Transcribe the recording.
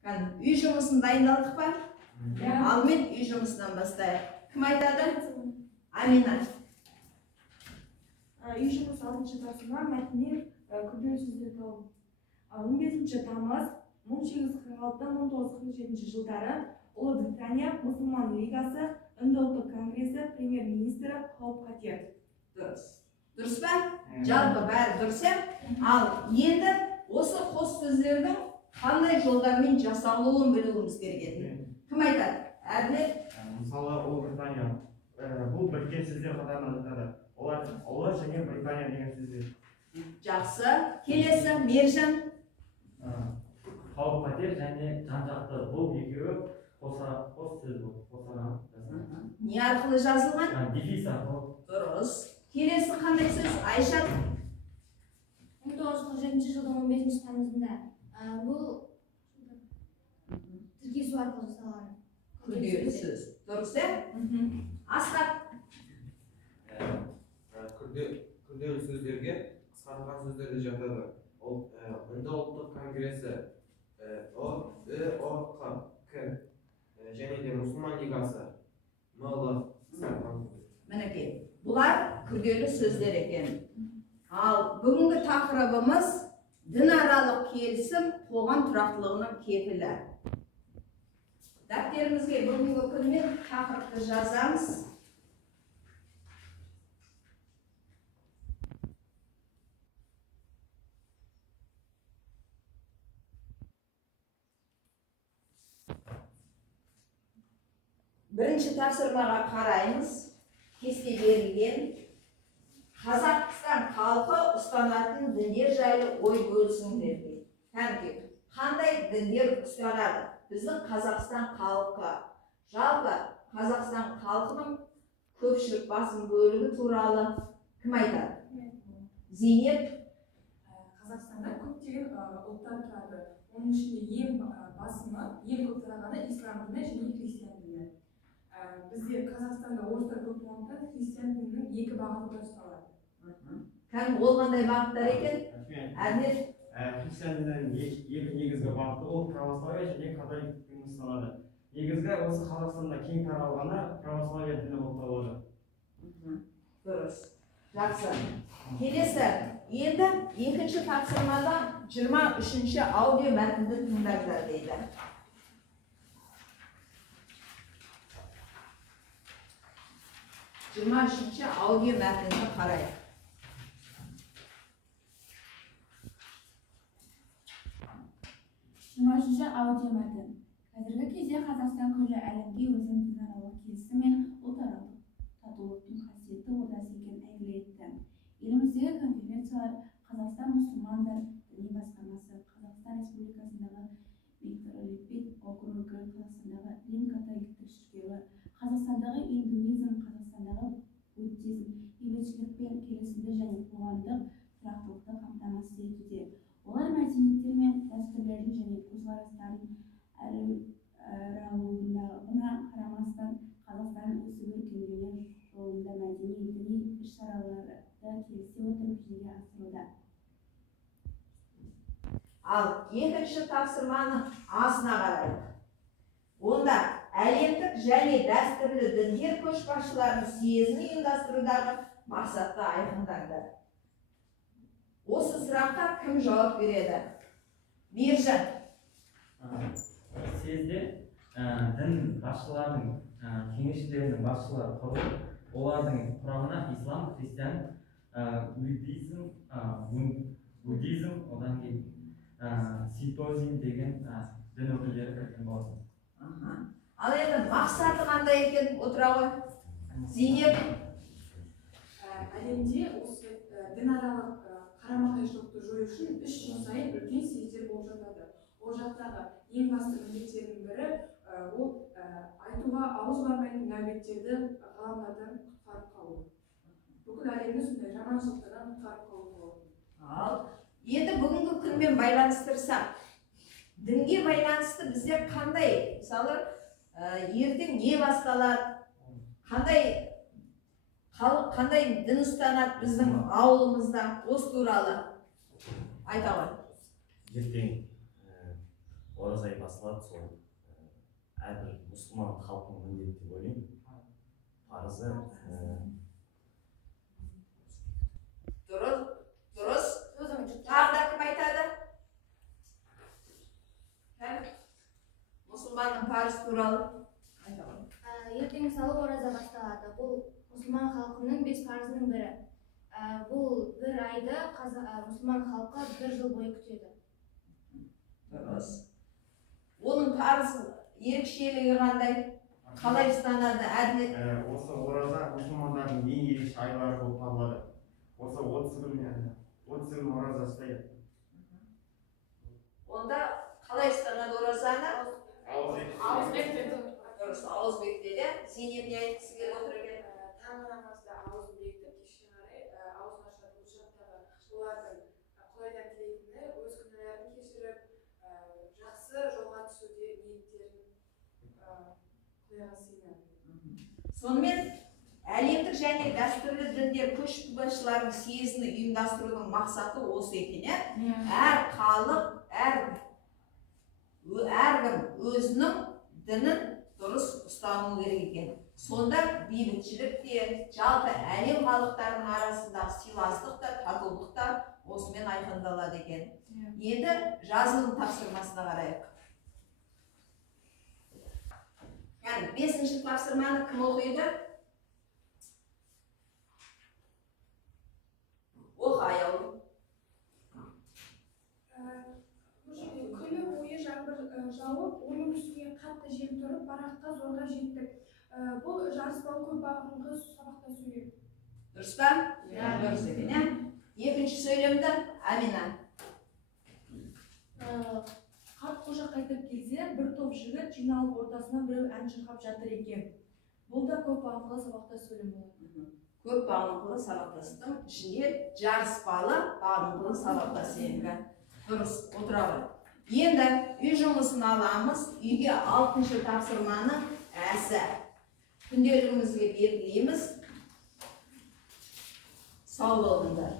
Үй жұмысын дайындалдық па? Алдымен үй жұмысынан бастайық. Кім айтады? Амина. Үй жұмысы 6-шы тапсырма мәтіннен күрделі сөздер тауып. 15 тамыз 1846-1947 жылдары Ұлыбритания мұсылман лигасы, Үнді ұлттық конгресі, премьер-министрі қауіп-қатер. Дұрыс па? Жалпы бәрі дұрыс. Ал енді осы қос сөздердің қандай жолдармен жасалуын білуіміз керек еді. Кім айтады? Әділет? Мысалы, Ұлыбритания бұл біріккен сөздер қатарына жатады. Олар ұлы және Британия деген сөздер. Жақсы. Келесі Мержан. Қауіп-қатер және жан-жақты. Бұл екеуі қос сөз бұл. Не арқылы жазылған? Дефис арқылы. Дұрыс. Келесі қандай сөз? Айша? 1947 жылдың 15 тамызында бұл тіркесу арқылы жасалған Күрделі сөз. Дұрыс. Асқар? Күрделі сөздерге қысқартылған сөздер де жатады. Ол Үнді ұлттық конгресі, ОКК және де мұсылман лигасы, МЛ. Мінекей, бұлар күрделі сөздер екен. Ал бүгінгі тақырыбымыз дінаралық келісім қоғам тұрақтылығының кепілі. Дәптерімізге бүгінгі күнмен тақырыпты жазамыз. Бірінші тапсырмаға қараймыз. Кесте берілген. Қазақстан халқы ұстанатын діндер жайлы ой бөлісіңдер дейді. Кәнекей, қандай діндер ұстанады? Біздің Қазақстан халқы. Жалпы Қазақстан халқының көпшілік басым бөлігі туралы кім айтады? Зейнеп? Қазақстанда көптеген ұлттар тұрады. Оның ішінде ең басымы, ең көп тарағаны ислам діні және христиан діні. Бізде Қазақстанда орыстар көп болғандықтан христиан дінінің екі бағыты да ұсталады. Кән ол қандай бағыттар екен? Әділет? Христиан дінінің екі негізгі бағыты ол православие және католик діні ұстанады. Негізгі осы Қазақстанда кең таралғаны православие діні болып табылады. Дұрыс. Жақсы. Келесі, енді екінші тапсырмада 23-ші аудио мәтінді тыңдаңдар дейді. 23-ші аудио мәтінді қарайық. Аудио мәтін. Қазіргі кезде Қазақстан күллі әлемге өзінің дінаралық келісім мен ұлтаралық татулықтың қасиетті ордасы екенін әйгілі етті. Еліміздегі конференциялар Қазақстан мұсылмандар діни басқармасы, Қазақстан Республикасындағы микролитвет округі, Қазақстандағы Рим католиктік шіркеуі, Қазақстандағы индуизм, Қазақстандағы буддизм, бейбітшілік пен келісімді және қоғамдық тұрақтылықты қамтамасыз етуде. Олар мәдениеттер мен дәстүрлердің және көзқарастардың әралуандығына қарамастан Қазақстан өсіп-өркендеуі жолында мәдени діни іс-шараларды келісе отырып жүзеге асыруда. Ал екінші тапсырманың асына қарайық. Онда әлемдік және дәстүрлі діндер көшбасшыларының съезін ұйымдастырудағы мақсатты айқындаңдар. Осы сұраққа кім жауап береді? Мержан. Съезде дін басшыларының кеңесшілерінің басшылары құрылып, олардың құрамына ислам, христиан, буддизм, одан кейін ситозин деген дін өкілдері кірген болатын. Ал енді мақсаты қандай екен отыра ғой? Зейнеп? Әлемде осы дінаралық қарама-қайшылықты жою үшін 3 жыл сайын үлкен съездер болып жатады. Ол жақтағы ең басты міндеттердің бірі ол айтуға ауыз бармайтын нәубеттерді ғаламдардан құтқарып қалу. Бүкіл әлемді сондай жаманшылықтардан құтқарып қалу болады. Ал енді бүгінгі күнмен байланыстырсақ, дінге байланысты бізде қандай, мысалы, ертең не басталады, қандай дін ұстанады біздің ауылымызда, осы туралы айта ғой. Ертең ораза айы басталады, сол әрбір мұсылман халқының міндеті деп ойлаймын. Парызы. Дұрыс. Тағы да кім айтады? Мұсылманның парыз туралы айта ғой. Ертең мысалы ораза басталады. Бұл мұсылман халқының 5 парызының бірі. Бұл бір айды мұсылман халқы 1 жыл бойы күтеді. Дұрыс. Оның парыз ерекшелігі қандай? Қалай ұстанады? Әділет? Осы ораза мұсылмандардың ең ерекше айлары болып табылады. Осы 30 күн ораза ұстайды. Онда қалай ұстанады оразаны? Ауыз бекітеді. Дұрыс, ауыз бекітеді. Зейнеп не айтқысы келіп отыр екен? Таңғы намазда ауыз бекітіп, кешке қарай ауызын ашады. Бұл шарттағы олардың Құдайдан тілейтіні өз күнәларын кешіріп, жақсы жолға түсуде ниеттерін Құдайға сыйынады. Сонымен әлемдік және дәстүрлі діндер көшбасшыларының съезін ұйымдастырудың мақсаты осы екен. Әр халық, әркім өзінің дінін дұрыс ұстану керек екен. Сонда бейбітшілік те, жалпы әлем халықтарының арасындағы сыйластық та, татулық та осымен айқындалады екен. Енді жазылым тапсырмасына қарайық. Яғни 5-ші тапсырманы кім оқиды? Оқы аяулым. Күні бойы жаңбыр жауып, оның үстіне қатты жел тұрып, бараққа зорға жеттік. Бұл жарыспалы көп бағынғы сабақта сөйлем. Дұрыс па? Дұрыс екен. Екінші сөйлемді Амина. Қарт қожа қайтып келсе, бір топ жігіт жиналып ортасынан біреу ән шырқап жатыр екен. Бұл да көп бағынғы сабақта сөйлем болады. Көп бағынғылы сабақтастың ішінде жарыспалы бағынғылы сабақтасы екен. Дұрыс, отыра ғой. Енді үй жұмысын аламыз. Үйге 6-ші тапсырманы әсі. Күнделігімізге белгілейміз. Сау болыңдар.